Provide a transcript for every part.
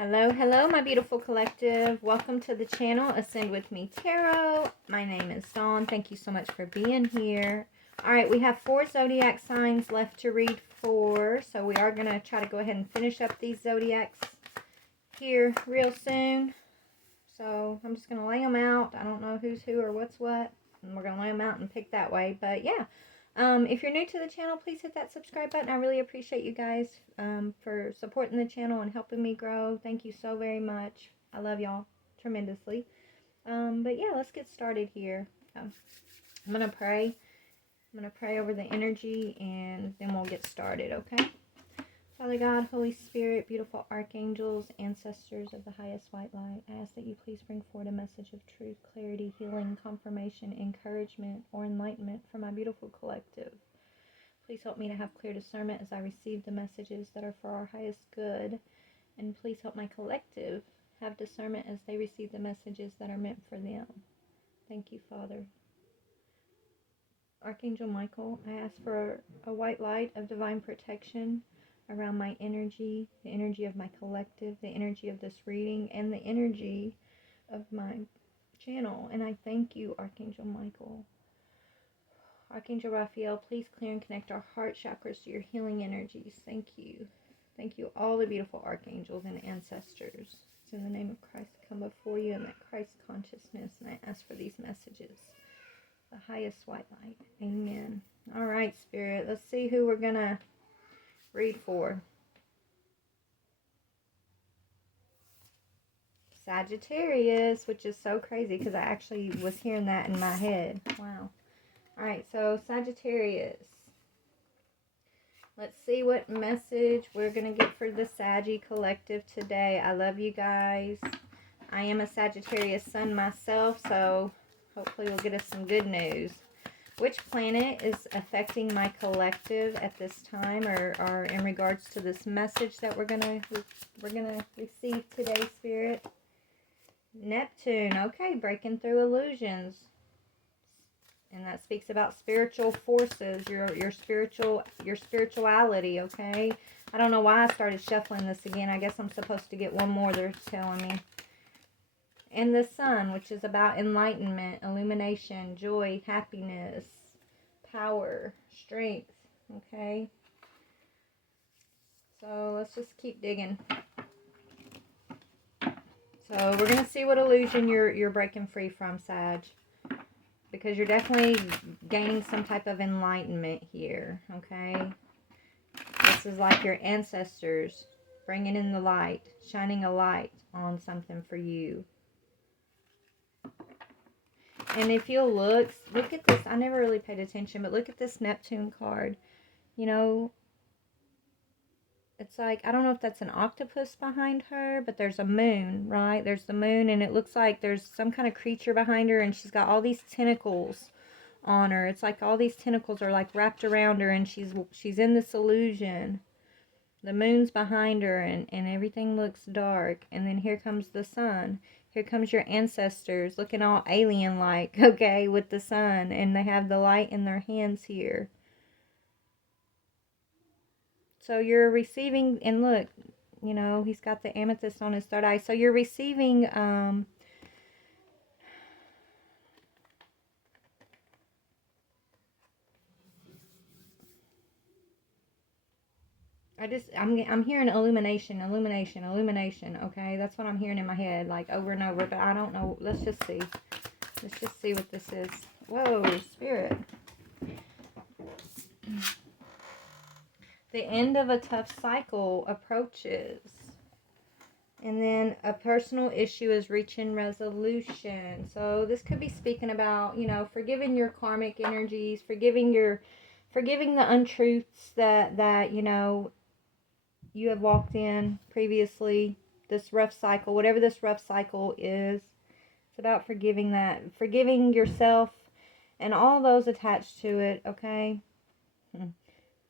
Hello, hello, my beautiful collective. Welcome to the channel, Ascend With Me Tarot. My name is Dawn. Thank you so much for being here. All right, we have 4 zodiac signs left to read for, so we are going to try to go ahead and finish up these zodiacs here real soon. So I'm just going to lay them out. I don't know who's who or what's what, and we're going to lay them out and pick that way. But yeah. If you're new to the channel, please hit that subscribe button. I really appreciate you guys for supporting the channel and helping me grow. Thank you so very much. I love y'all tremendously. But yeah, let's get started here. I'm going to pray. I'm going to pray over the energy and then we'll get started, okay? Father God, Holy Spirit, beautiful archangels, ancestors of the highest white light, I ask that you please bring forward a message of truth, clarity, healing, confirmation, encouragement, or enlightenment for my beautiful collective. Please help me to have clear discernment as I receive the messages that are for our highest good. And please help my collective have discernment as they receive the messages that are meant for them. Thank you, Father. Archangel Michael, I ask for a white light of divine protection around my energy, the energy of my collective, the energy of this reading, and the energy of my channel. And I thank you, Archangel Michael. Archangel Raphael, please clear and connect our heart chakras to your healing energies. Thank you. Thank you, all the beautiful archangels and ancestors. It's in the name of Christ I come before you in that Christ consciousness, and I ask for these messages. The highest white light. Amen. All right, Spirit. Let's see who we're going to read for. Sagittarius, which is so crazy because I actually was hearing that in my head. Wow. All right, so Sagittarius. Let's see what message we're going to get for the Saggy collective today. I love you guys. I am a Sagittarius sun myself, so hopefully we'll get us some good news. Which planet is affecting my collective at this time, or in regards to this message that we're gonna receive today, Spirit? Neptune. Okay, breaking through illusions, and that speaks about spiritual forces, your spirituality. Okay, I don't know why I started shuffling this again. I guess I'm supposed to get one more. They're telling me. And the sun, which is about enlightenment, illumination, joy, happiness, power, strength. Okay. So let's just keep digging. So we're going to see what illusion you're breaking free from, Sag. Because you're definitely gaining some type of enlightenment here. Okay. This is like your ancestors bringing in the light, shining a light on something for you. And if you'll look at this. I never really paid attention, but look at this Neptune card. You know, it's like, I don't know if that's an octopus behind her, but there's a moon, right? There's the moon, and it looks like there's some kind of creature behind her, and she's got all these tentacles on her. It's like all these tentacles are like wrapped around her, and she's in this illusion. The moon's behind her, and everything looks dark. And then here comes the sun. Here comes your ancestors looking all alien-like, okay, with the sun. And they have the light in their hands here. So you're receiving, and look, you know, he's got the amethyst on his third eye. So you're receiving, I'm hearing illumination, okay? That's what I'm hearing in my head, like, over and over, but I don't know. Let's just see. Let's just see what this is. Whoa, Spirit. The end of a tough cycle approaches. And then a personal issue is reaching resolution. So this could be speaking about, you know, forgiving your karmic energies, forgiving the untruths that you know, you have walked in previously, this rough cycle, whatever this rough cycle is. It's about forgiving that, forgiving yourself and all those attached to it, okay?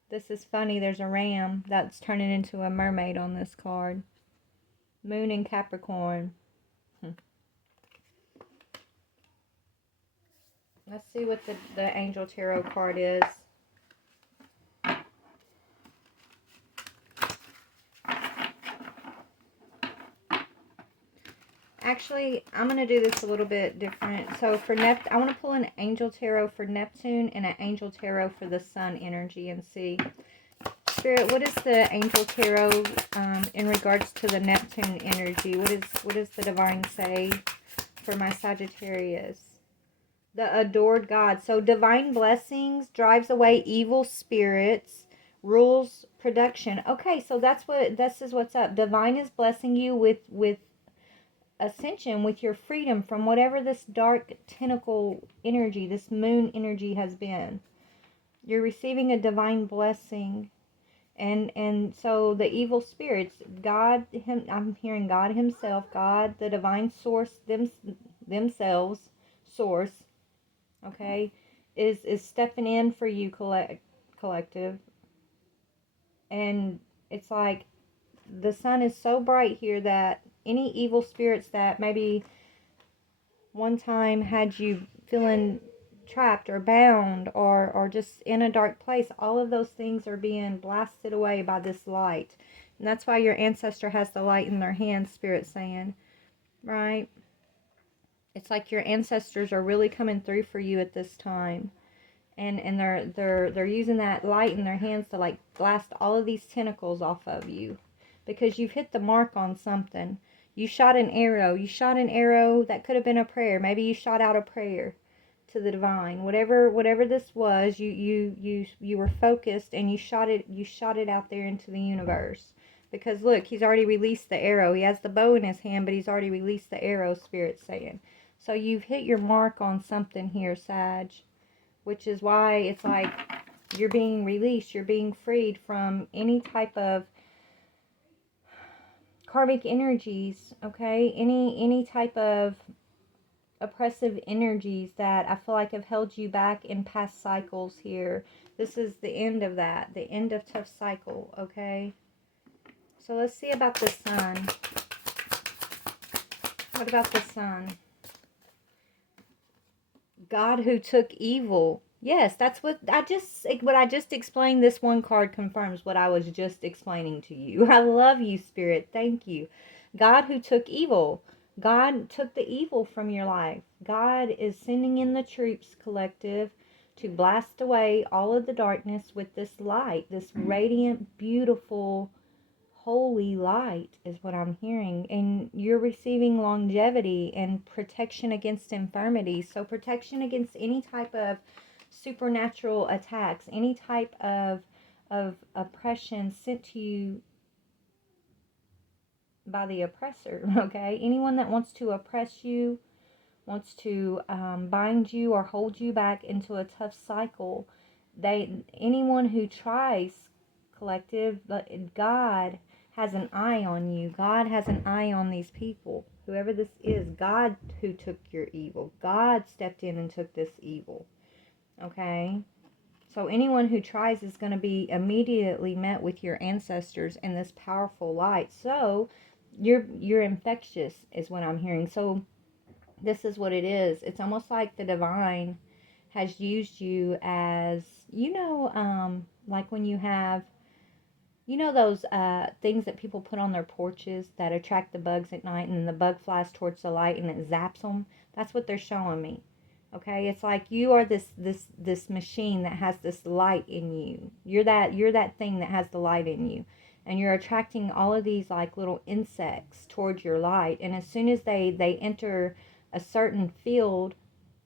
This is funny. There's a ram that's turning into a mermaid on this card. Moon in Capricorn. Let's see what the Angel Tarot card is. Actually, I'm going to do this a little bit different. So for I want to pull an angel tarot for Neptune and an angel tarot for the sun energy and see. Spirit, what is the angel tarot in regards to the Neptune energy? What does the divine say for my Sagittarius? The adored God. So divine blessings, drives away evil spirits, rules production. Okay, so this is what's up. Divine is blessing you with ascension, with your freedom from whatever this dark tentacle energy, this moon energy has been. You're receiving a divine blessing. And so the evil spirits, God, I'm hearing God himself, God, the divine source, themselves, source, okay, is stepping in for you, collective. And it's like the sun is so bright here that any evil spirits that maybe one time had you feeling trapped or bound or just in a dark place, all of those things are being blasted away by this light. And that's why your ancestor has the light in their hand, Spirit saying, right? It's like your ancestors are really coming through for you at this time. And they're using that light in their hands to like blast all of these tentacles off of you, because you've hit the mark on something. You shot an arrow. You shot an arrow that could have been a prayer. Maybe you shot out a prayer to the divine. Whatever this was, you were focused and you shot it out there into the universe. Because look, he's already released the arrow. He has the bow in his hand, but he's already released the arrow, Spirit's saying. So you've hit your mark on something here, Sag. Which is why it's like you're being released, you're being freed from any type of karmic energies, okay? Any type of oppressive energies that I feel like have held you back in past cycles here. This is the end of that, the end of tough cycle, okay? So let's see about the sun. What about the sun? God who took evil. Yes, that's what I just explained. This one card confirms what I was just explaining to you. I love you, Spirit. Thank you. God who took evil. God took the evil from your life. God is sending in the troops, collective, to blast away all of the darkness with this light, this radiant, beautiful, holy light is what I'm hearing. And you're receiving longevity and protection against infirmity. So protection against any type of supernatural attacks, any type of oppression sent to you by the oppressor, okay? Anyone that wants to oppress you, wants to bind you or hold you back into a tough cycle, anyone who tries, collective, God has an eye on you. God has an eye on these people. Whoever this is, God who took your evil. God stepped in and took this evil. Okay? So anyone who tries is going to be immediately met with your ancestors in this powerful light. So you're infectious is what I'm hearing. So this is what it is. It's almost like the divine has used you as, like when you have, those things that people put on their porches that attract the bugs at night, and then the bug flies towards the light and it zaps them. That's what they're showing me. Okay, it's like you are this machine that has this light in you. You're that thing that has the light in you, and you're attracting all of these like little insects towards your light. And as soon as they enter a certain field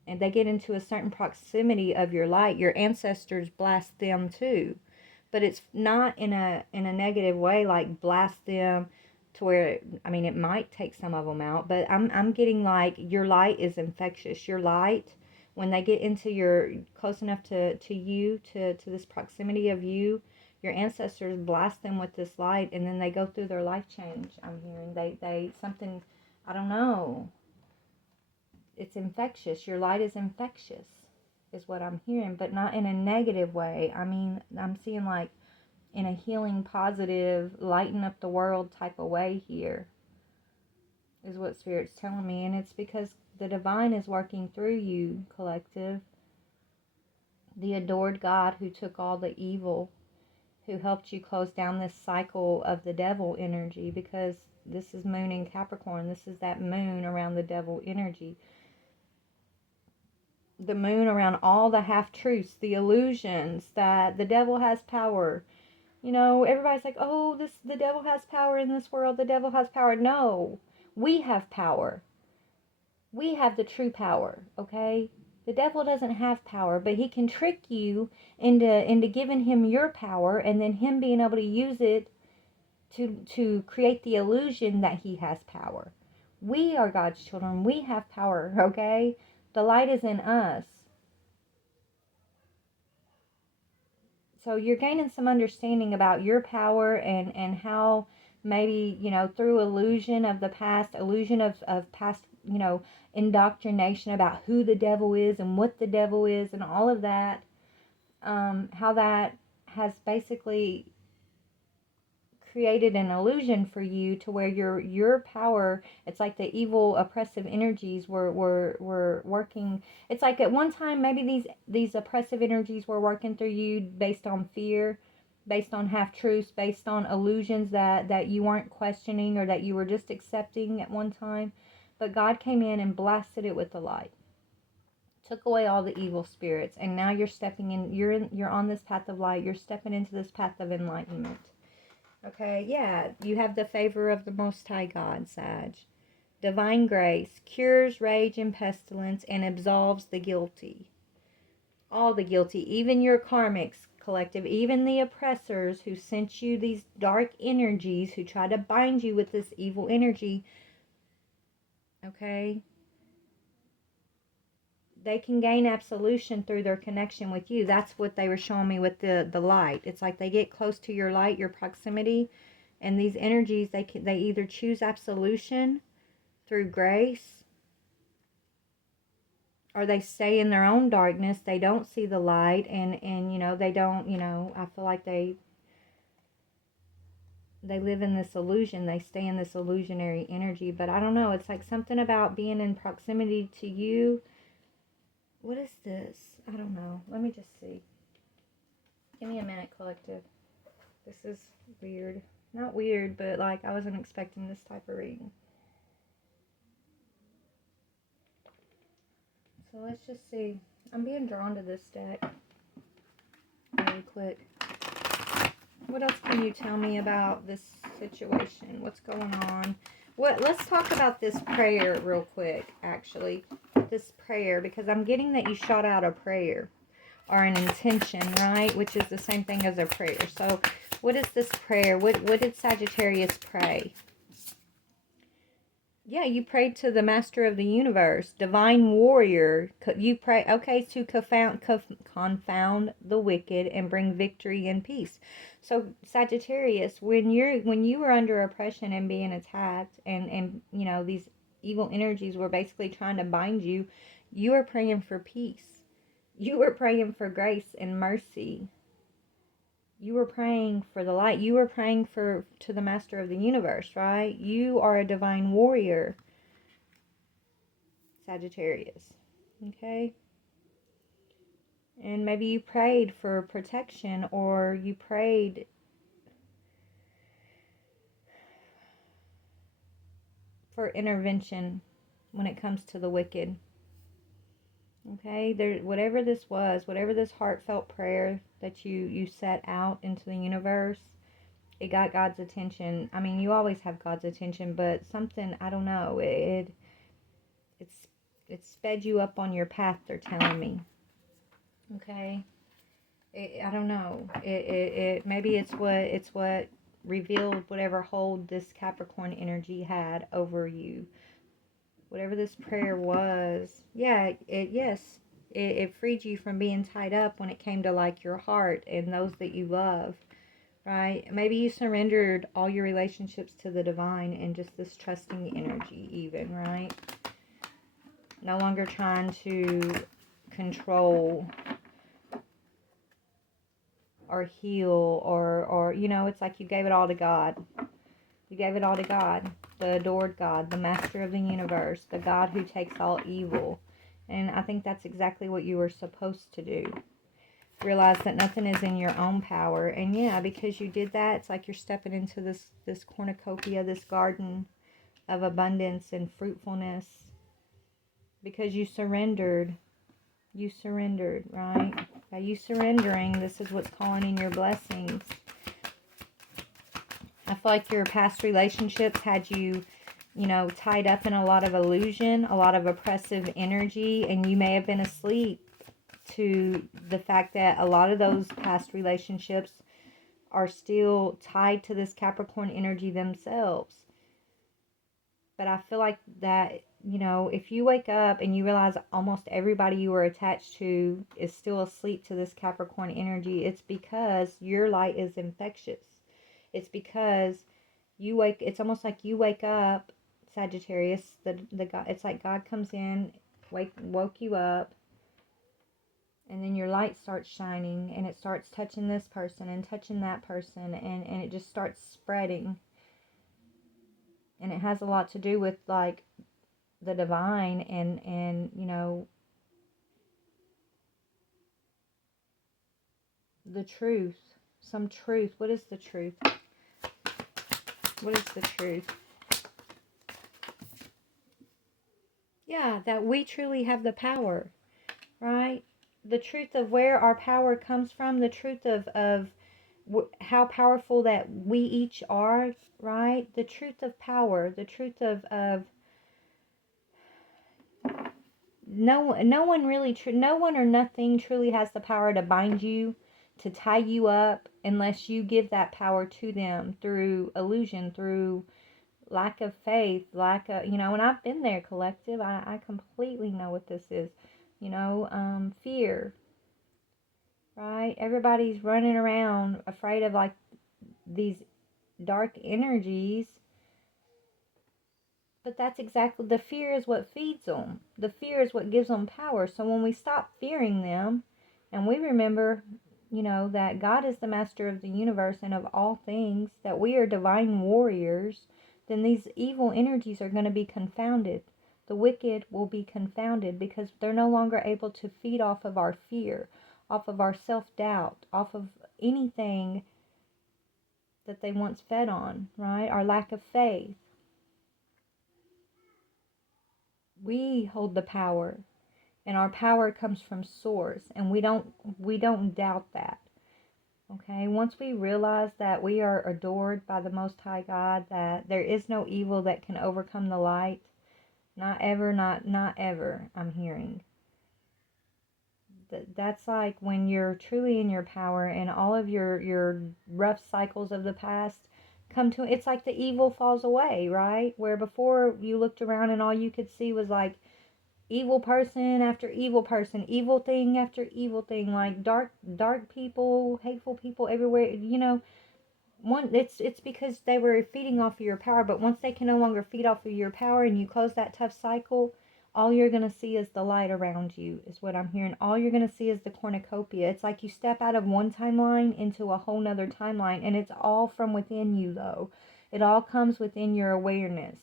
and they get into a certain proximity of your light, your ancestors blast them too. But it's not in a negative way, like blast them to where, I mean, it might take some of them out, but I'm getting like your light is infectious. Your light, when they get into close enough to you, to this proximity of you, your ancestors blast them with this light, and then they go through their life change. I'm hearing they something, I don't know. It's infectious. Your light is infectious, is what I'm hearing, but not in a negative way. I mean, I'm seeing like in a healing, positive, lighten up the world type of way here, is what Spirit's telling me. And it's because the divine is working through you, collective. The adored God who took all the evil who helped you close down this cycle of the devil energy, because this is moon in Capricorn. This is that moon around the devil energy. The moon around all the half-truths, the illusions that the devil has power. You know, everybody's like, oh, the devil has power in this world. The devil has power. No, we have power. We have the true power, okay? The devil doesn't have power, but he can trick you into giving him your power, and then him being able to use it to create the illusion that he has power. We are God's children. We have power, okay? The light is in us. So you're gaining some understanding about your power, and how maybe, you know, through illusion of the past, illusion of past, you know, indoctrination about who the devil is and what the devil is and all of that, how that has basically created an illusion for you to where your power, it's like the evil oppressive energies were working. It's like at one time maybe these oppressive energies were working through you based on fear, based on half-truths, based on illusions that you weren't questioning or that you were just accepting at one time. But God came in and blasted it with the light, took away all the evil spirits, and now you're stepping in, you're on this path of light, you're stepping into this path of enlightenment. Okay, yeah, you have the favor of the Most High God, Sag. Divine grace cures rage and pestilence and absolves the guilty. All the guilty, even your karmics, collective, even the oppressors who sent you these dark energies, who try to bind you with this evil energy. Okay? They can gain absolution through their connection with you. That's what they were showing me with the light. It's like they get close to your light, your proximity, and these energies, they either choose absolution through grace, or they stay in their own darkness. They don't see the light, and you know, they don't, you know, I feel like they live in this illusion. They stay in this illusionary energy. But I don't know, it's like something about being in proximity to you. What is this? I don't know. Let me just see. Give me a minute, collective. This is weird. Not weird, but like I wasn't expecting this type of reading. So let's just see. I'm being drawn to this deck really quick. What else can you tell me about this situation? What's going on? Let's talk about this prayer real quick, actually. This prayer, because I'm getting that you shot out a prayer or an intention, right? Which is the same thing as a prayer. So what is this prayer? What did Sagittarius pray? Yeah, you prayed to the Master of the Universe, Divine Warrior. You pray, okay, to confound the wicked and bring victory and peace. So Sagittarius, when you were under oppression and being attacked, and you know, these evil energies were basically trying to bind you, you were praying for peace. You were praying for grace and mercy. You were praying for the light. You were praying to the Master of the Universe, right? You are a divine warrior, Sagittarius. Okay? And maybe you prayed for protection, or you prayed for intervention when it comes to the wicked. Okay? Whatever this was, whatever this heartfelt prayer that you set out into the universe, it got God's attention. I mean, you always have God's attention, but something, I don't know, it sped you up on your path, they're telling me. Okay? I don't know. Maybe it's what revealed whatever hold this Capricorn energy had over you. Whatever this prayer was, yeah, it freed you from being tied up when it came to like your heart and those that you love, right? Maybe you surrendered all your relationships to the divine and just this trusting energy even, right? No longer trying to control or heal or you know, it's like you gave it all to God. You gave it all to God, the adored God, the Master of the Universe, the God who takes all evil. And I think that's exactly what you were supposed to do. Realize that nothing is in your own power. And yeah, because you did that, it's like you're stepping into this cornucopia, this garden of abundance and fruitfulness. Because you surrendered. You surrendered, right? By you surrendering, this is what's calling in your blessings. I feel like your past relationships had you, tied up in a lot of illusion, a lot of oppressive energy, and you may have been asleep to the fact that a lot of those past relationships are still tied to this Capricorn energy themselves. But I feel like that, if you wake up and you realize almost everybody you were attached to is still asleep to this Capricorn energy, it's because your light is infectious. It's because it's almost like you wake up, Sagittarius, the God, it's like God comes in, woke you up, and then your light starts shining, and it starts touching this person and touching that person, and it just starts spreading. And it has a lot to do with like the divine and the truth. Some truth. What is the truth? What is the truth? Yeah, that we truly have the power, right? The truth of where our power comes from, the truth of how powerful that we each are, right? The truth of power, the truth of no one or nothing truly has the power to bind you, to tie you up, unless you give that power to them through illusion, through lack of faith, and I've been there, collective. I completely know what this is, fear, right? Everybody's running around afraid of like these dark energies. But that's exactly, the fear is what feeds them. The fear is what gives them power. So when we stop fearing them and we remember, that God is the master of the universe and of all things, that we are divine warriors, then these evil energies are going to be confounded. The wicked will be confounded because they're no longer able to feed off of our fear, off of our self-doubt, off of anything that they once fed on, right? Our lack of faith. We hold the power, and our power comes from source, and we don't doubt that. Okay, once we realize that we are adored by the Most High God, that there is no evil that can overcome the light, not ever, not ever, I'm hearing. That's like when you're truly in your power, and all of your rough cycles of the past come to, it's like the evil falls away, right? Where before you looked around and all you could see was like evil person after evil person, evil thing after evil thing, like dark people, hateful people everywhere. It's because they were feeding off of your power. But once they can no longer feed off of your power and you close that tough cycle, all you're going to see is the light around you, is what I'm hearing. All you're going to see is the cornucopia. It's like you step out of one timeline into a whole nother timeline, and it's all from within you, though. It all comes within your awareness.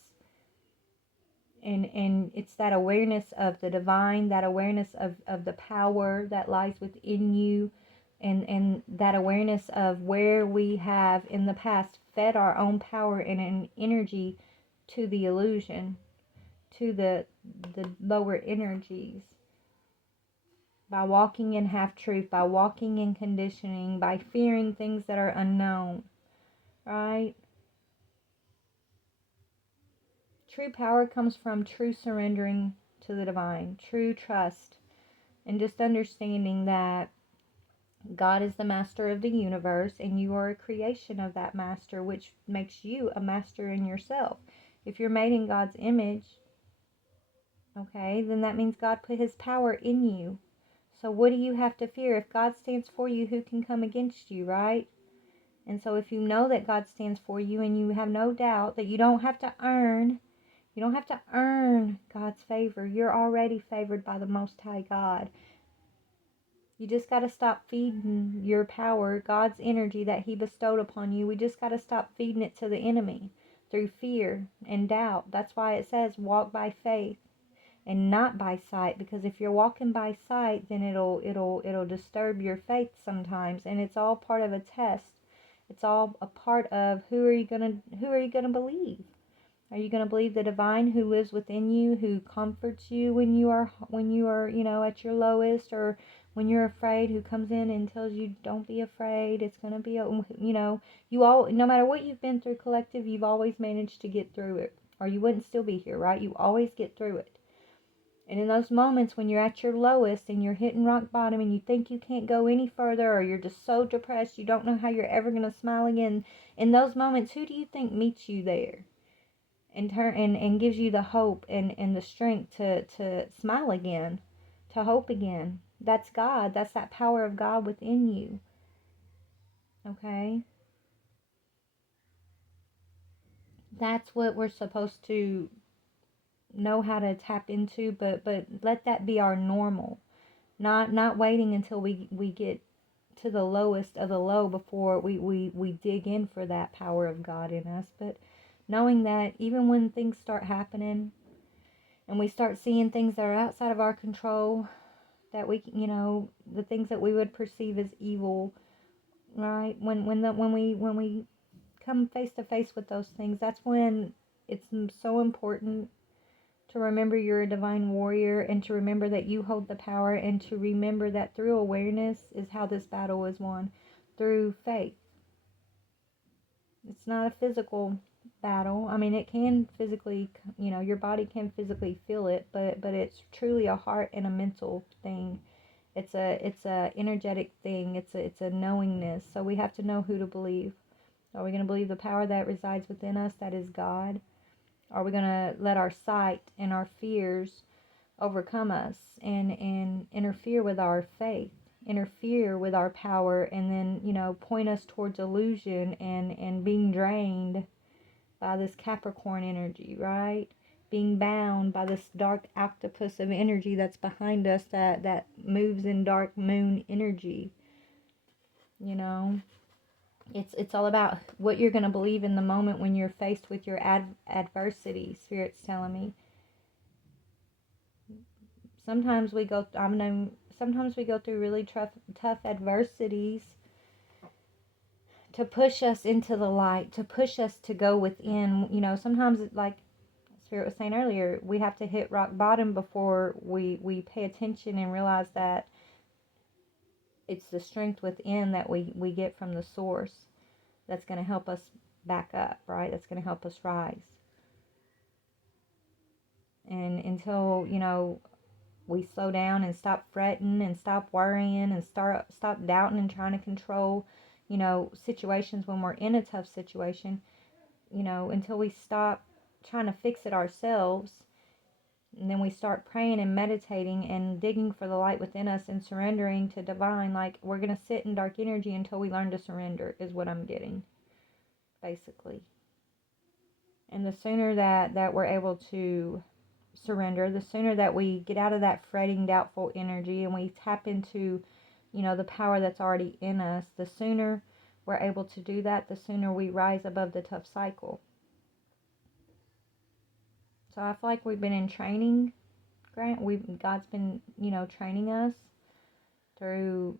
And it's that awareness of the divine, that awareness of the power that lies within you, and that awareness of where we have in the past fed our own power and an energy to the illusion, to the lower energies, by walking in half-truth, by walking in conditioning, by fearing things that are unknown, right? True power comes from true surrendering to the divine, true trust, and just understanding that God is the master of the universe and you are a creation of that master, which makes you a master in yourself. If you're made in God's image, okay, then that means God put his power in you. So what do you have to fear? If God stands for you, who can come against you, right? And so if you know that God stands for you and you have no doubt that you don't have to earn God's favor. You're already favored by the Most High God. You just got to stop feeding your power, God's energy that he bestowed upon you. We just got to stop feeding it to the enemy through fear and doubt. That's why it says walk by faith and not by sight, because if you're walking by sight, then it'll disturb your faith sometimes, and it's all part of a test. It's all a part of who are you going to believe? Are you going to believe the divine who lives within you, who comforts you when you are at your lowest, or when you're afraid, who comes in and tells you don't be afraid, it's going to be, you all, no matter what you've been through, collective, you've always managed to get through it, or you wouldn't still be here, right? You always get through it. And in those moments when you're at your lowest and you're hitting rock bottom and you think you can't go any further, or you're just so depressed you don't know how you're ever going to smile again, in those moments, who do you think meets you there and gives you the hope and the strength to smile again, to hope again? That's God. That's that power of God within you. Okay? That's what we're supposed to know how to tap into, but let that be our normal. Not waiting until we get to the lowest of the low before we dig in for that power of God in us, but knowing that even when things start happening and we start seeing things that are outside of our control, that we, the things that we would perceive as evil, right? When we come face to face with those things, that's when it's so important to remember you're a divine warrior, and to remember that you hold the power, and to remember that through awareness is how this battle is won, through faith. It's not a physical battle. I mean, it can physically, your body can physically feel it, but it's truly a heart and a mental thing. It's a energetic thing. It's a knowingness. So we have to know who to believe. Are we going to believe the power that resides within us, that is God? Are we going to let our sight and our fears overcome us and interfere with our faith, interfere with our power, and then, point us towards illusion and being drained by this Capricorn energy, right? Being bound by this dark octopus of energy that's behind us, that moves in dark moon energy. It's all about what you're going to believe in the moment when you're faced with your adversity, Spirit's telling me. Sometimes we go through really tough adversities to push us into the light, to push us to go within. Sometimes, like Spirit was saying earlier, we have to hit rock bottom before we pay attention and realize that it's the strength within that we get from the source that's going to help us back up, right? That's going to help us rise. And until, we slow down and stop fretting and stop worrying and stop doubting and trying to control, situations when we're in a tough situation, until we stop trying to fix it ourselves, and then we start praying and meditating and digging for the light within us and surrendering to divine. Like, we're going to sit in dark energy until we learn to surrender, is what I'm getting, basically. And the sooner that we're able to surrender, the sooner that we get out of that fretting, doubtful energy and we tap into, the power that's already in us, the sooner we're able to do that, the sooner we rise above the tough cycle. So I feel like we've been in training, Grant. God's been, training us through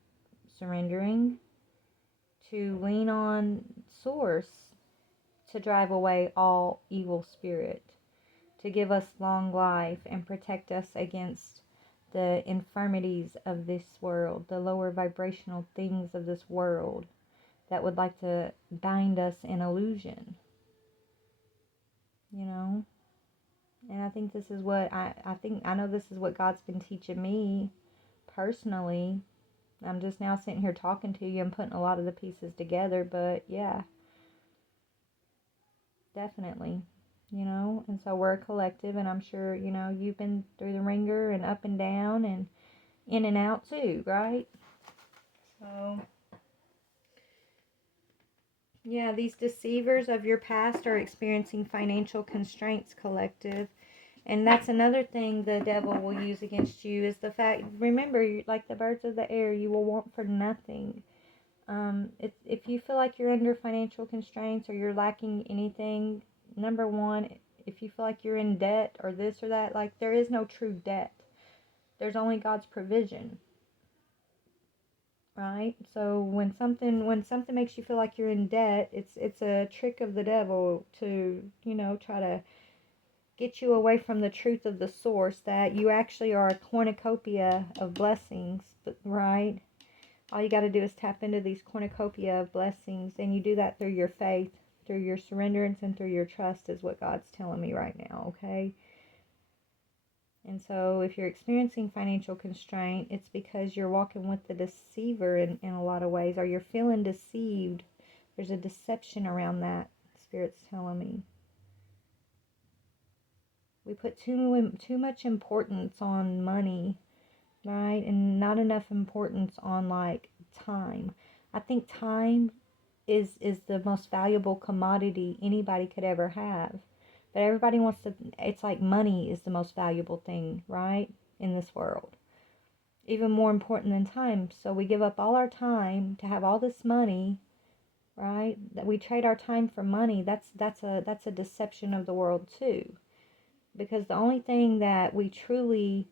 surrendering to lean on Source to drive away all evil spirit, to give us long life and protect us against the infirmities of this world, the lower vibrational things of this world that would like to bind us in illusion. And I think this is what I know this is what God's been teaching me personally. I'm just now sitting here talking to you and putting a lot of the pieces together, but yeah, definitely. And so we're a collective, and I'm sure, you've been through the ringer and up and down and in and out too, right? So, yeah, these deceivers of your past are experiencing financial constraints, collective. And that's another thing the devil will use against you, is the fact, remember, like the birds of the air, you will want for nothing. If you feel like you're under financial constraints or you're lacking anything, number one, if you feel like you're in debt or this or that, like, there is no true debt. There's only God's provision, right? So when something makes you feel like you're in debt, it's a trick of the devil to, try to get you away from the truth of the source, that you actually are a cornucopia of blessings, right? All you got to do is tap into these cornucopia of blessings, and you do that through your faith, through your surrenderance, and through your trust, is what God's telling me right now, okay? And so if you're experiencing financial constraint, it's because you're walking with the deceiver in a lot of ways, or you're feeling deceived. There's a deception around that, Spirit's telling me. We put too much importance on money, right? And not enough importance on, like, time. I think time is the most valuable commodity anybody could ever have. But everybody wants to, it's like money is the most valuable thing, right? In this world. Even more important than time. So we give up all our time to have all this money, right? That we trade our time for money. That's a deception of the world too. Because the only thing that we truly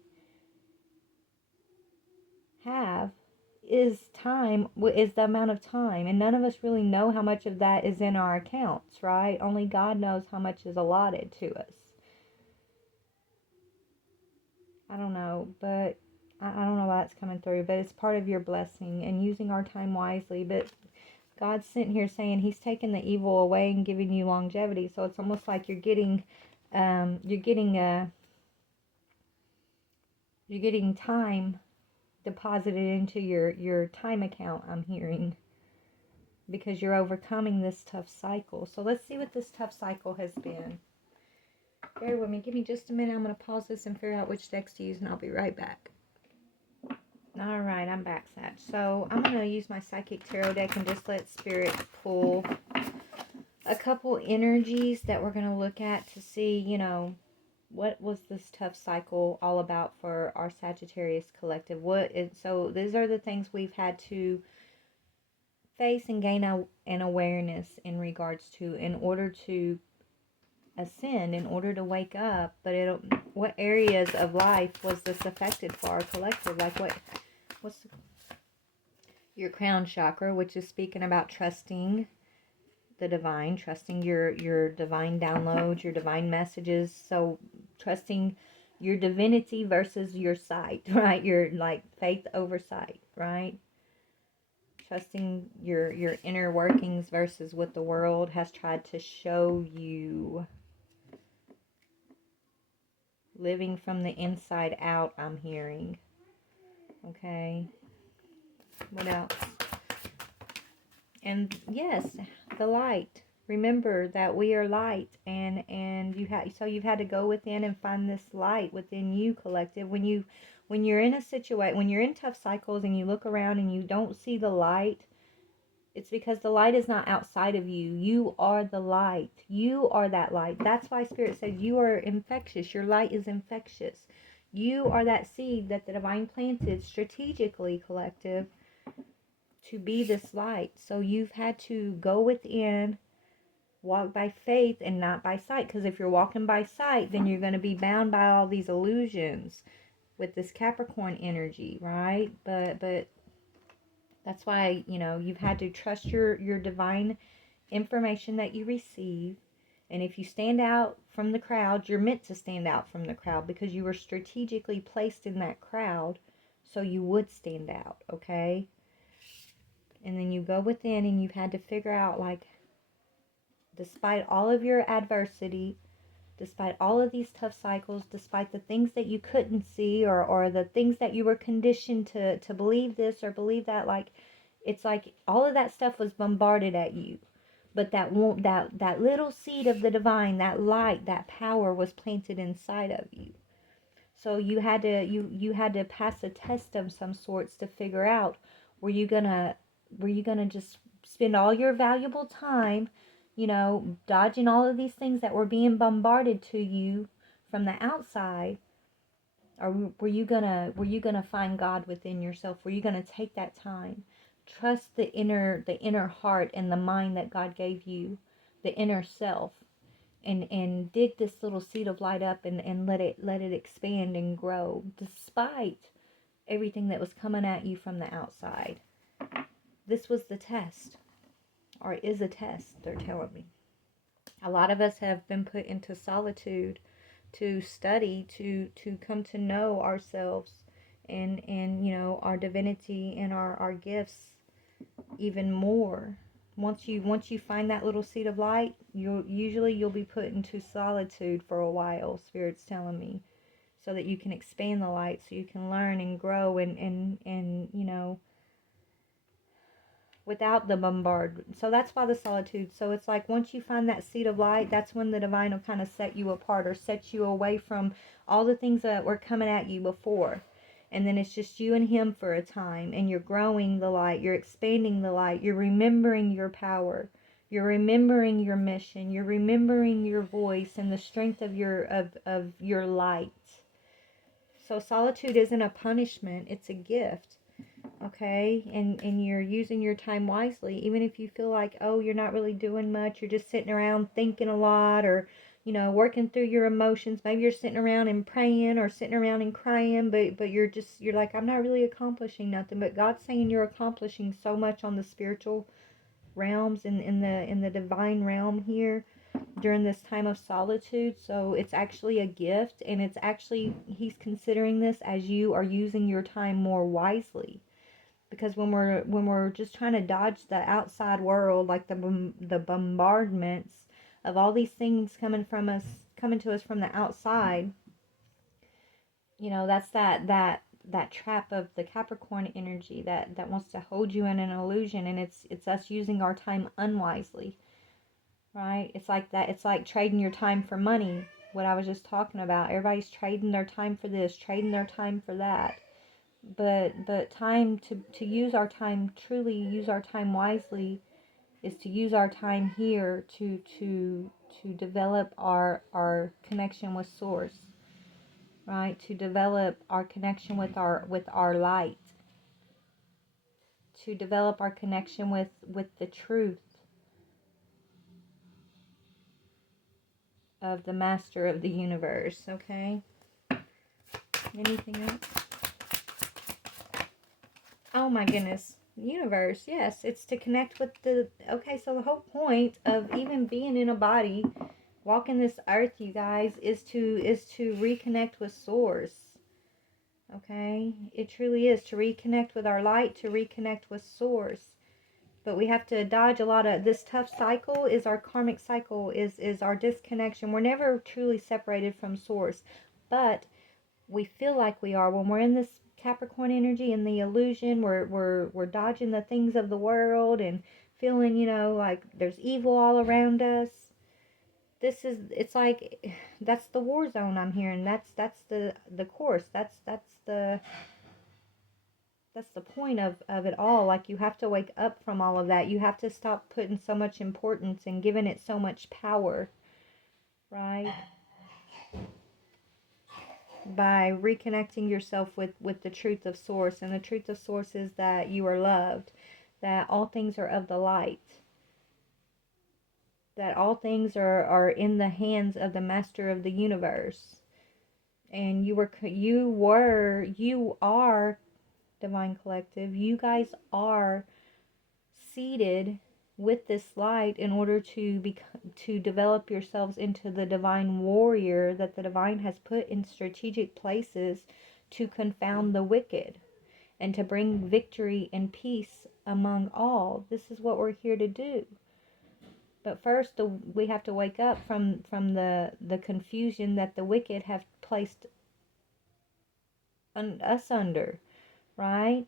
have is time, is the amount of time. And none of us really know how much of that is in our accounts, right? Only God knows how much is allotted to us. I don't know, but I don't know why that's coming through, but it's part of your blessing and using our time wisely. But God's sitting here saying He's taking the evil away and giving you longevity. So it's almost like you're getting time deposited into your time account, I'm hearing, because you're overcoming this tough cycle. So let's see what this tough cycle has been. Bear with me. Give me just a minute. I'm going to pause this and figure out which decks to use, and I'll be right back. All right, I'm back, Satch. So I'm going to use my Psychic Tarot deck and just let Spirit pull a couple energies that we're going to look at to see, what was this tough cycle all about for our Sagittarius collective? So these are the things we've had to face and gain an awareness in regards to, in order to ascend, in order to wake up. But what areas of life was this affected for our collective? Like what's your crown chakra, which is speaking about trusting the divine, trusting your divine downloads, your divine messages. So trusting your divinity versus your sight, right? Your, like, faith over sight, right? Trusting your inner workings versus what the world has tried to show you. Living from the inside out, I'm hearing. Okay. What else? And yes, the light. Remember that we are light, and you've had to go within and find this light within you, collective. When you're in a situation, when you're in tough cycles and you look around and you don't see the light, it's because the light is not outside of you. You are the light. You are that light. That's why Spirit said you are infectious. Your light is infectious. You are that seed that the divine planted strategically, collective, to be this light. So you've had to go within, walk by faith and not by sight. Because if you're walking by sight, then you're going to be bound by all these illusions with this Capricorn energy, right? But that's why, you've had to trust your divine information that you receive. And if you stand out from the crowd, you're meant to stand out from the crowd because you were strategically placed in that crowd so you would stand out, okay? And then you go within and you've had to figure out, like, despite all of your adversity, despite all of these tough cycles, despite the things that you couldn't see, or the things that you were conditioned to believe this or believe that, like, it's like all of that stuff was bombarded at you. But that little seed of the divine, that light, that power was planted inside of you. So you had to pass a test of some sorts to figure out, were you gonna just spend all your valuable time, dodging all of these things that were being bombarded to you from the outside, or were you gonna find God within yourself? Were you gonna take that time, trust the inner heart and the mind that God gave you, the inner self, and dig this little seed of light up and let it expand and grow despite everything that was coming at you from the outside. This was the test, or is a test, they're telling me. A lot of us have been put into solitude to study, to come to know ourselves and you know, our divinity and our gifts even more. Once you find that little seed of light, you'll be put into solitude for a while, Spirit's telling me, so that you can expand the light, so you can learn and grow and you know, without the bombardment. So that's why the solitude. So it's like once you find that seed of light, that's when the divine will kind of set you apart or set you away from all the things that were coming at you before. And then it's just you and him for a time, and you're growing the light, you're expanding the light, you're remembering your power, you're remembering your mission, you're remembering your voice and the strength of your light. So solitude isn't a punishment, it's a gift. Okay, and you're using your time wisely, even if you feel like, oh, you're not really doing much, you're just sitting around thinking a lot, or you know, working through your emotions. Maybe you're sitting around and praying or sitting around and crying, but you're like, I'm not really accomplishing nothing. But God's saying you're accomplishing so much on the spiritual realms and in the divine realm here during this time of solitude. So it's actually a gift, and it's actually, he's considering this as you are using your time more wisely. Because when we're just trying to dodge the outside world, like the bombardments of all these things coming to us from the outside, you know, that's that trap of the Capricorn energy that wants to hold you in an illusion, and it's us using our time unwisely, right? It's like that. It's like trading your time for money. What I was just talking about. Everybody's trading their time for this, trading their time for that. But time to use our time, truly use our time wisely, is to use our time here to develop our connection with source, right? To develop our connection with our light, to develop our connection with the truth of the master of the universe. Okay, anything else? Oh my goodness. Universe, yes. It's to connect with the... Okay, so the whole point of even being in a body, walking this earth, you guys, is to reconnect with source. Okay? It truly is. To reconnect with our light, to reconnect with source. But we have to dodge a lot of... This tough cycle is our karmic cycle, is our disconnection. We're never truly separated from source. But we feel like we are when we're in this Capricorn energy and the illusion. We're dodging the things of the world and feeling, you know, like there's evil all around us. It's like, that's the war zone I'm hearing. That's the course. That's the point of it all. Like, you have to wake up from all of that. You have to stop putting so much importance and giving it so much power, right? By reconnecting yourself with the truth of source. And the truth of source is that you are loved, that all things are of the light, that all things are in the hands of the master of the universe. And you are Divine Collective, you guys are seated with this light in order to develop yourselves into the divine warrior that the divine has put in strategic places to confound the wicked and to bring victory and peace among all. This is what we're here to do. But first, we have to wake up from the confusion that the wicked have placed us under, right?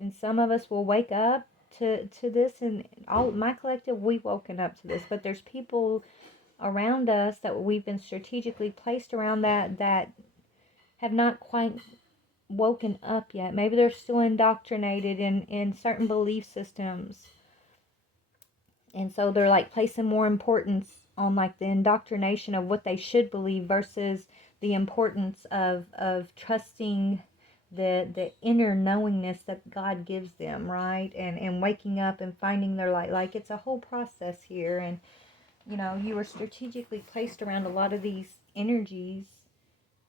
And some of us will wake up to this, and all my collective, we've woken up to this. But there's people around us that we've been strategically placed around that have not quite woken up yet. Maybe they're still indoctrinated in certain belief systems. And so they're like placing more importance on like the indoctrination of what they should believe versus the importance of trusting the inner knowingness that God gives them, right? And waking up and finding their light. Like, it's a whole process here. And you know, you were strategically placed around a lot of these energies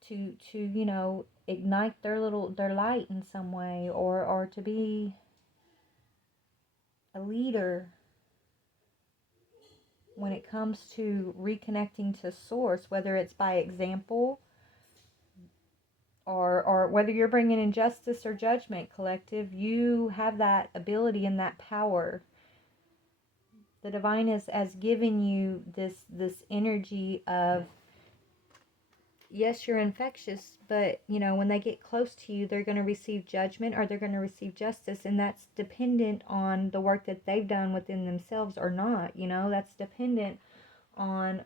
to you know, ignite their light in some way, or to be a leader when it comes to reconnecting to source, whether it's by example, or whether you're bringing injustice or judgment, collective. You have that ability and that power. The divine has given you this energy of, yes, you're infectious, but you know, when they get close to you, they're going to receive judgment or they're going to receive justice, and that's dependent on the work that they've done within themselves or not. You know, that's dependent on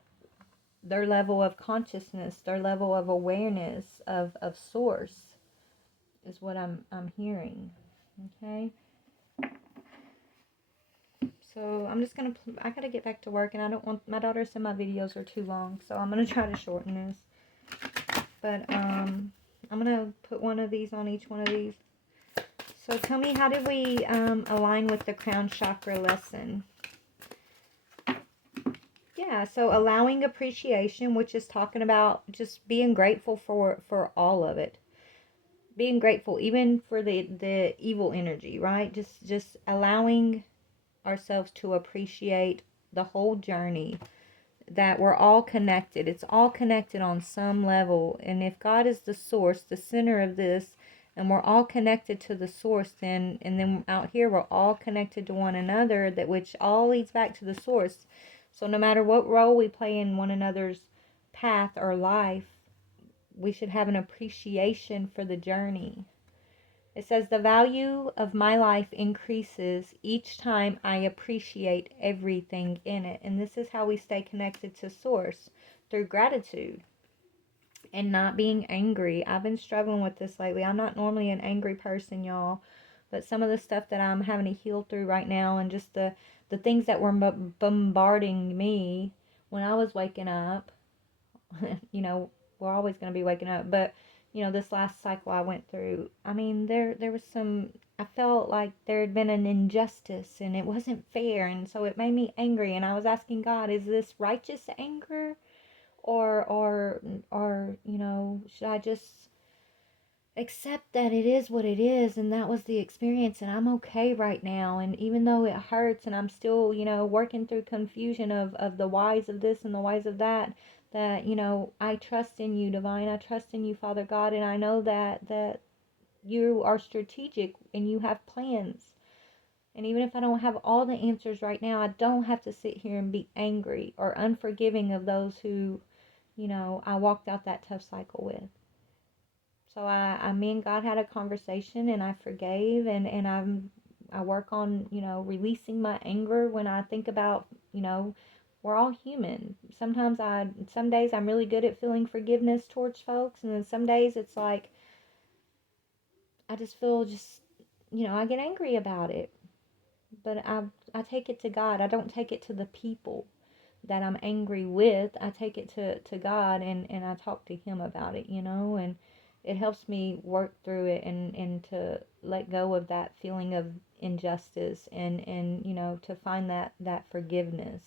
their level of consciousness, their level of awareness of source, is what I'm hearing. Okay. So I'm just gonna, I gotta get back to work, and I don't want, my daughter said my videos are too long, so I'm gonna try to shorten this. But I'm gonna put one of these on each one of these. So tell me, how did we align with the crown chakra lesson? Yeah, so allowing appreciation, which is talking about just being grateful for all of it. Being grateful even for the evil energy, right? Just allowing ourselves to appreciate the whole journey, that we're all connected. It's all connected on some level. And if God is the source, the center of this, and we're all connected to the source, then, and then out here we're all connected to one another, that which all leads back to the source. So no matter what role we play in one another's path or life, we should have an appreciation for the journey. It says, the value of my life increases each time I appreciate everything in it. And this is how we stay connected to source, through gratitude and not being angry. I've been struggling with this lately. I'm not normally an angry person, y'all, but some of the stuff that I'm having to heal through right now, and just the things that were bombarding me when I was waking up, you know, we're always going to be waking up, but you know, this last cycle I went through, I mean, there was some, I felt like there had been an injustice and it wasn't fair, and so it made me angry, and I was asking God, is this righteous anger, or you know, should I just accept that it is what it is, and that was the experience, and I'm okay right now. And even though it hurts, and I'm still, you know, working through confusion of the whys of this and the whys of that, that, you know, I trust in you, divine. I trust in you, Father God, and I know that you are strategic and you have plans. And even if I don't have all the answers right now, I don't have to sit here and be angry or unforgiving of those who, you know, I walked out that tough cycle with. So me and God had a conversation, and I forgave, and I work on, you know, releasing my anger when I think about, you know, we're all human. Some days I'm really good at feeling forgiveness towards folks, and then some days it's like, I just feel just, you know, I get angry about it. But I take it to God. I don't take it to the people that I'm angry with. I take it to God, and I talk to Him about it, you know, and it helps me work through it, and to let go of that feeling of injustice, and you know, to find that forgiveness.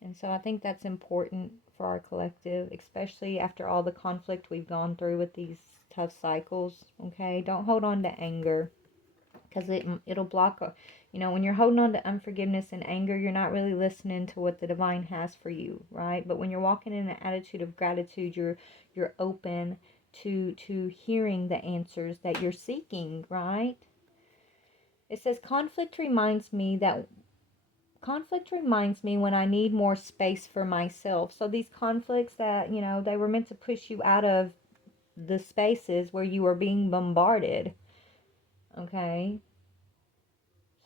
And so I think that's important for our collective, especially after all the conflict we've gone through with these tough cycles. Okay, don't hold on to anger, because it'll block, you know, when you're holding on to unforgiveness and anger, you're not really listening to what the divine has for you, right? But when you're walking in an attitude of gratitude, you're open to hearing the answers that you're seeking, right? It says, conflict reminds me when I need more space for myself. So these conflicts that, you know, they were meant to push you out of the spaces where you are being bombarded. Okay,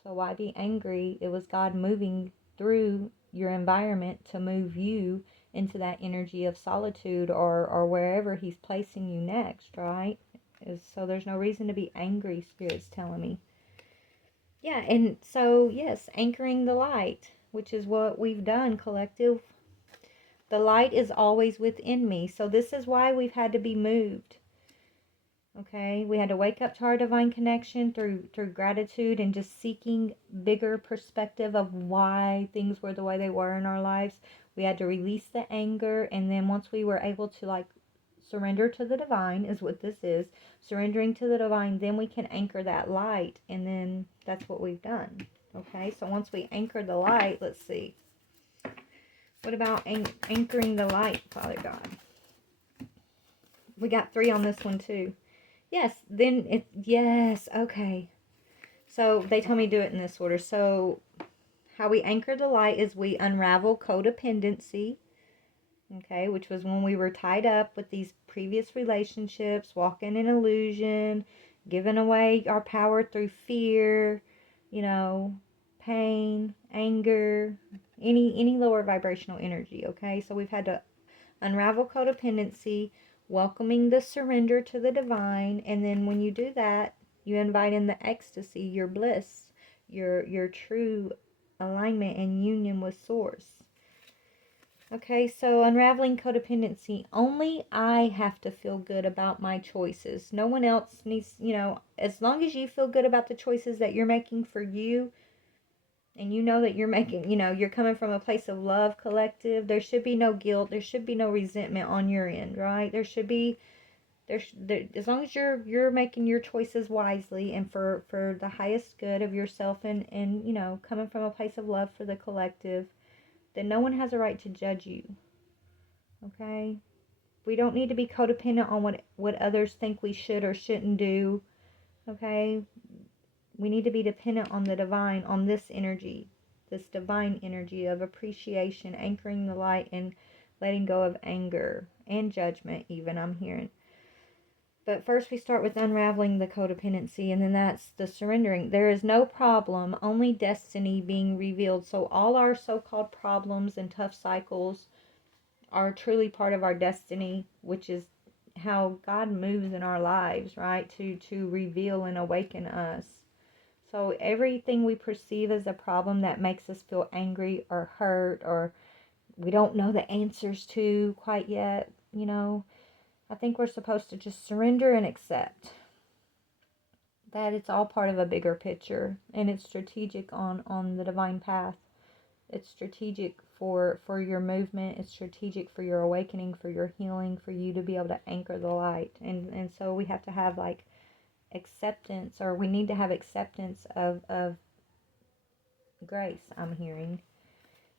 so why be angry? It was God moving through your environment to move you into that energy of solitude, or wherever He's placing you next, right? So there's no reason to be angry, Spirit's telling me. Yeah, and so, yes, anchoring the light, which is what we've done, collective. The light is always within me. So this is why we've had to be moved. Okay, we had to wake up to our divine connection through gratitude and just seeking bigger perspective of why things were the way they were in our lives. We had to release the anger, and then once we were able to like surrender to the divine is what this is, surrendering to the divine, then we can anchor that light, and then that's what we've done. Okay, so once we anchor the light, let's see. What about anchoring the light, Father God? We got 3 on this one too. Yes, then yes, okay. So they told me to do it in this order. So how we anchor the light is we unravel codependency, okay, which was when we were tied up with these previous relationships, walking in illusion, giving away our power through fear, you know, pain, anger, any lower vibrational energy, okay? So we've had to unravel codependency, welcoming the surrender to the divine, and then when you do that, you invite in the ecstasy, your bliss, your true alignment and union with source. Okay, so unraveling codependency. Only I have to feel good about my choices. No one else needs, as long as you feel good about the choices that you're making for you, and you know that you're making, you're coming from a place of love, collective, there should be no guilt, there should be no resentment on your end, right? There should be, as long as you're making your choices wisely and for the highest good of yourself, and coming from a place of love for the collective, then no one has a right to judge you. Okay? We don't need to be codependent on what others think we should or shouldn't do. Okay? We need to be dependent on the divine, on this energy, this divine energy of appreciation, anchoring the light, and letting go of anger and judgment, even, I'm hearing. But first we start with unraveling the codependency, and then that's the surrendering. There is no problem, only destiny being revealed. So all our so-called problems and tough cycles are truly part of our destiny, which is how God moves in our lives, right? To reveal and awaken us. So everything we perceive as a problem that makes us feel angry or hurt, or we don't know the answers to quite yet, I think we're supposed to just surrender and accept that it's all part of a bigger picture, and it's strategic on the divine path. It's strategic for your movement. It's strategic for your awakening, for your healing, for you to be able to anchor the light. And so we have to have like acceptance, or we need to have acceptance of grace, I'm hearing,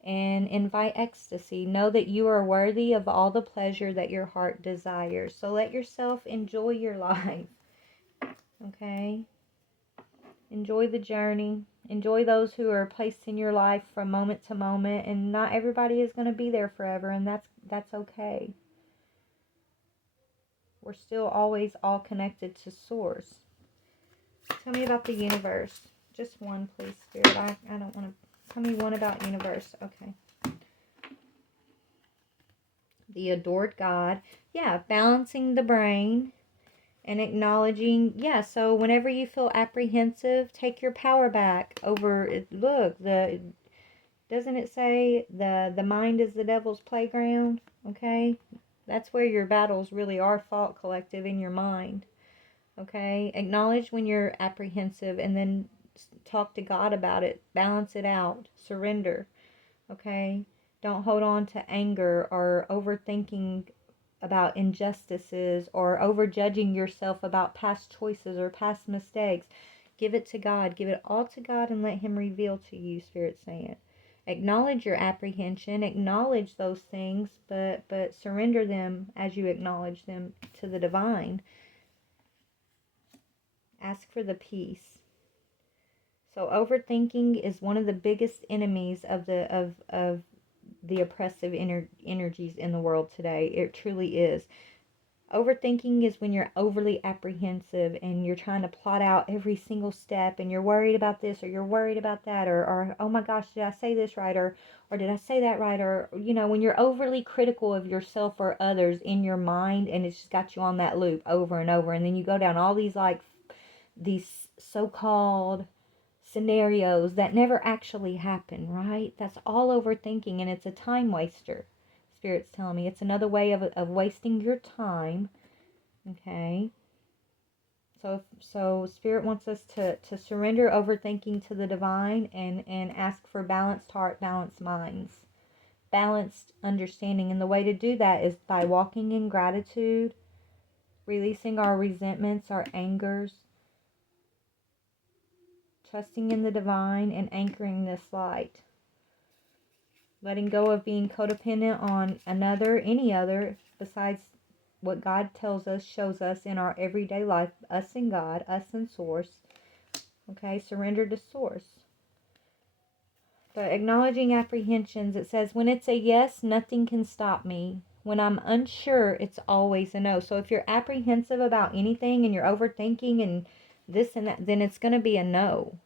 and invite ecstasy. Know that you are worthy of all the pleasure that your heart desires. So let yourself enjoy your life. Okay? Enjoy the journey. Enjoy those who are placed in your life from moment to moment, and not everybody is going to be there forever, and that's okay. We're still always all connected to source. Tell me about the universe. Just one, please, Spirit. I don't want to. Tell me one about universe. Okay. The adored God. Yeah, balancing the brain and acknowledging. Yeah, so whenever you feel apprehensive, take your power back over. Look, doesn't it say the mind is the devil's playground? Okay, that's where your battles really are fought, collective, in your mind. Okay, acknowledge when you're apprehensive, and then talk to God about it. Balance it out. Surrender. Okay, don't hold on to anger or overthinking about injustices, or overjudging yourself about past choices or past mistakes. Give it to God. Give it all to God and let Him reveal to you, Spirit's saying. Acknowledge your apprehension. Acknowledge those things, but surrender them as you acknowledge them to the divine. Ask for the peace. So overthinking is one of the biggest enemies of the oppressive energies in the world today. It truly is. Overthinking is when you're overly apprehensive and you're trying to plot out every single step, and you're worried about this, or you're worried about that, or oh my gosh, did I say this right, or did I say that right, or when you're overly critical of yourself or others in your mind, and it's just got you on that loop over and over, and then you go down all these so-called scenarios that never actually happen, right? That's all overthinking, and it's a time waster. Spirit's telling me it's another way of wasting your time. Okay? So Spirit wants us to surrender overthinking to the divine and ask for balanced heart, balanced minds, balanced understanding. And the way to do that is by walking in gratitude, releasing our resentments, our angers, trusting in the divine, and anchoring this light. Letting go of being codependent on another, any other, besides what God tells us, shows us in our everyday life, us and God, us and Source. Okay, surrender to Source. But acknowledging apprehensions, it says, when it's a yes, nothing can stop me. When I'm unsure, it's always a no. So if you're apprehensive about anything and you're overthinking and this and that, then it's going to be a no.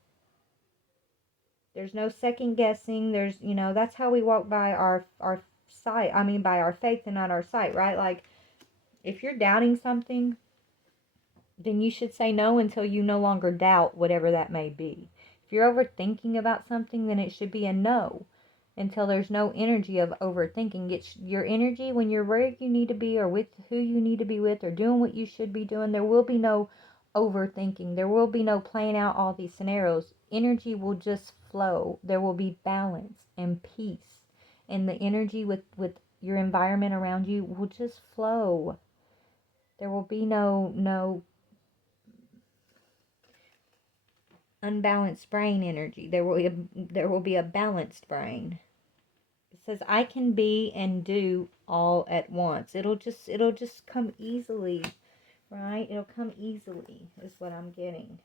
There's no second guessing. There's, that's how we walk by our sight. I mean, by our faith and not our sight, right? Like, if you're doubting something, then you should say no until you no longer doubt whatever that may be. If you're overthinking about something, then it should be a no until there's no energy of overthinking. It's your energy when you're where you need to be or with who you need to be with or doing what you should be doing. There will be no overthinking. There will be no playing out all these scenarios. Energy will just flow. There will be balance and peace. And the energy with your environment around you will just flow. There will be no unbalanced brain energy. There will be a balanced brain. It says I can be and do all at once. It'll just come easily, right? It'll come easily is what I'm getting.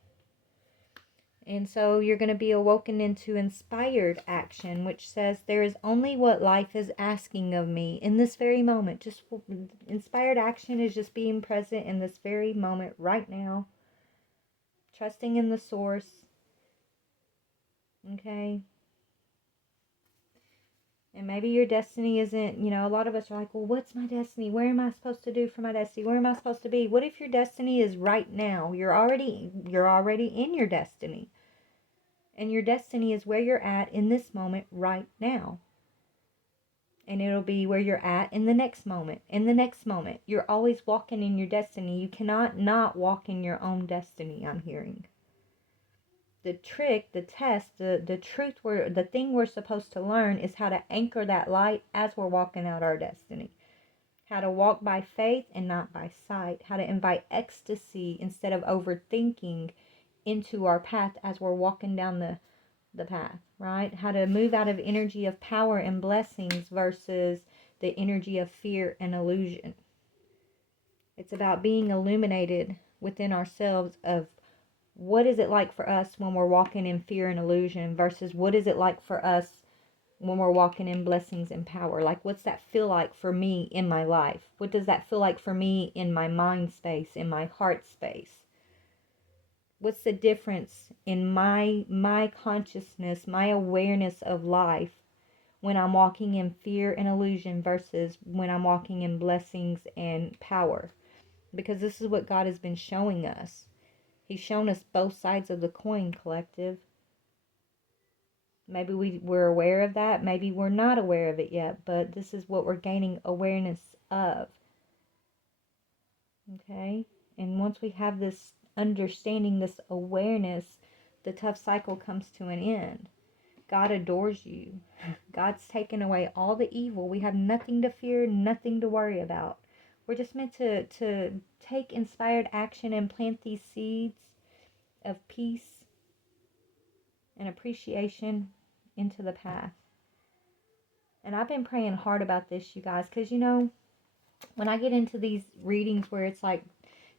And so you're going to be awoken into inspired action, which says there is only what life is asking of me in this very moment. Just inspired action is just being present in this very moment right now. Trusting in the Source. Okay. And maybe your destiny isn't, a lot of us are like, well, what's my destiny? Where am I supposed to do for my destiny? Where am I supposed to be? What if your destiny is right now? You're already in your destiny. And your destiny is where you're at in this moment right now. And it'll be where you're at in the next moment. In the next moment. You're always walking in your destiny. You cannot not walk in your own destiny, I'm hearing. The trick, the test, the truth, the thing we're supposed to learn is how to anchor that light as we're walking out our destiny. How to walk by faith and not by sight. How to invite ecstasy instead of overthinking into our path as we're walking down the path, right? How to move out of energy of power and blessings versus the energy of fear and illusion. It's about being illuminated within ourselves of what is it like for us when we're walking in fear and illusion versus what is it like for us when we're walking in blessings and power? Like, what's that feel like for me in my life? What does that feel like for me in my mind space, in my heart space? What's the difference in my consciousness, my awareness of life when I'm walking in fear and illusion versus when I'm walking in blessings and power? Because this is what God has been showing us. He's shown us both sides of the coin, collective. Maybe we're aware of that. Maybe we're not aware of it yet. But this is what we're gaining awareness of. Okay? And once we have this understanding, this awareness, the tough cycle comes to an end. God adores you. God's taken away all the evil. We have nothing to fear, nothing to worry about. We're just meant to take inspired action and plant these seeds of peace and appreciation into the path. And I've been praying hard about this, you guys, because when I get into these readings where it's like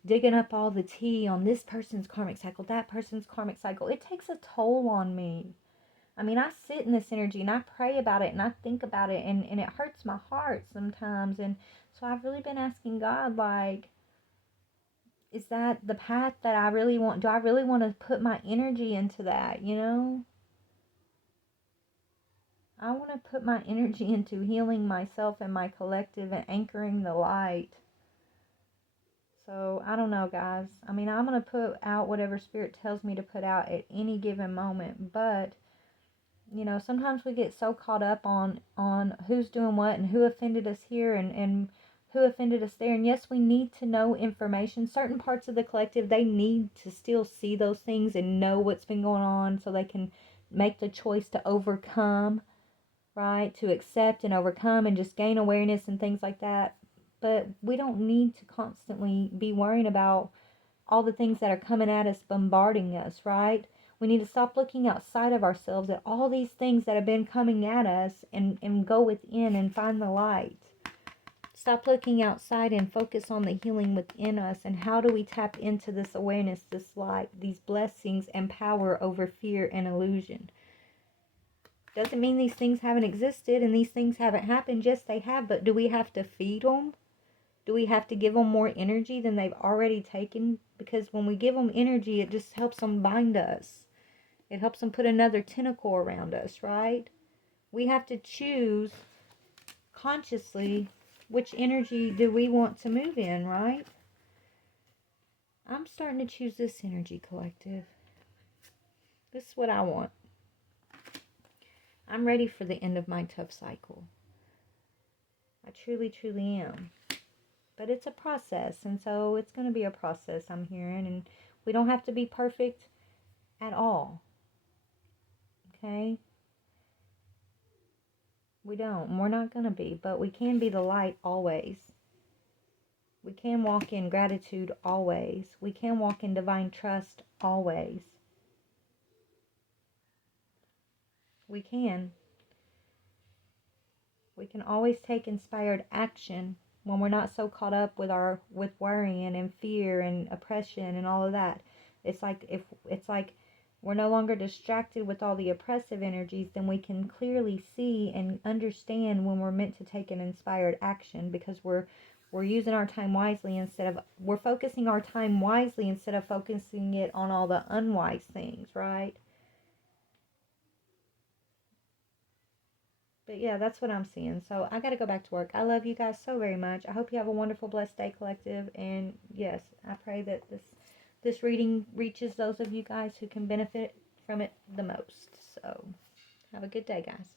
digging up all the tea on this person's karmic cycle, that person's karmic cycle, it takes a toll on me. I mean, I sit in this energy and I pray about it and I think about it and it hurts my heart sometimes. And so I've really been asking God, like, is that the path that I really want? Do I really want to put my energy into that, I want to put my energy into healing myself and my collective and anchoring the light. So, I don't know, guys. I mean, I'm going to put out whatever Spirit tells me to put out at any given moment. But, sometimes we get so caught up on who's doing what and who offended us here and who offended us there. And yes, we need to know information. Certain parts of the collective, they need to still see those things and know what's been going on so they can make the choice to overcome, right? To accept and overcome and just gain awareness and things like that. But we don't need to constantly be worrying about all the things that are coming at us, bombarding us, right? We need to stop looking outside of ourselves at all these things that have been coming at us and go within and find the light. Stop looking outside and focus on the healing within us. And how do we tap into this awareness, this light, these blessings and power over fear and illusion? Doesn't mean these things haven't existed and these things haven't happened. Yes, they have, but do we have to feed them? Do we have to give them more energy than they've already taken? Because when we give them energy, it just helps them bind us. It helps them put another tentacle around us, right? We have to choose consciously which energy do we want to move in, right? I'm starting to choose this energy, collective. This is what I want. I'm ready for the end of my tough cycle. I truly, truly am. But it's a process, and so it's going to be a process, I'm hearing, and we don't have to be perfect at all. Okay? We don't. We're not going to be, but we can be the light always. We can walk in gratitude always. We can walk in divine trust always. We can. We can always take inspired action when we're not so caught up with worrying and fear and oppression and all of that. It's like we're no longer distracted with all the oppressive energies, then we can clearly see and understand when we're meant to take an inspired action, because we're using our time wisely we're focusing our time wisely instead of focusing it on all the unwise things, right? But yeah, that's what I'm seeing. So I got to go back to work. I love you guys so very much. I hope you have a wonderful, blessed day, collective. And yes, I pray that this reading reaches those of you guys who can benefit from it the most. So have a good day, guys.